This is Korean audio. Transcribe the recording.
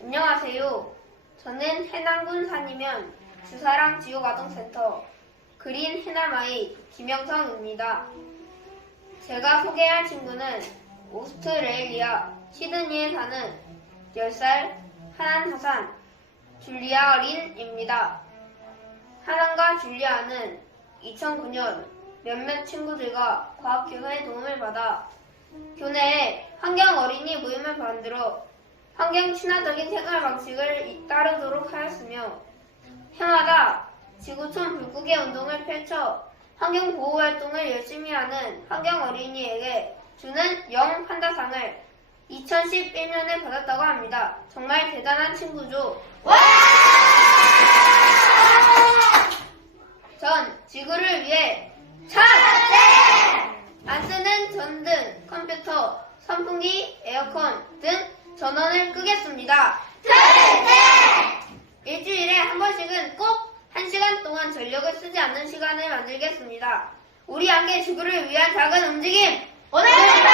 안녕하세요. 저는 해남군 산이면 주사랑 지역아동센터 그린 해남아이 김영성입니다. 제가 소개할 친구는 오스트레일리아 시드니에 사는 10살 하난 하산 줄리아 린입니다. 하난과 줄리아는 2009년 몇몇 친구들과 과학교사의 도움을 받아 교내에 환경 어린이 모임을 만들어 환경 친화적인 생활 방식을 따르도록 하였으며 해마다 지구촌 불국의 운동을 펼쳐 환경 보호 활동을 열심히 하는 환경 어린이에게 주는 영 판다상을 2011년에 받았다고 합니다. 정말 대단한 친구죠. 전 지구를 위해 차! 안 쓰는 전등, 컴퓨터, 선풍기, 에어컨 등 전원을 끄겠습니다. 일주일에 한 번씩은 꼭 한 시간 동안 전력을 쓰지 않는 시간을 만들겠습니다. 우리 함께 지구를 위한 작은 움직임! 오늘부터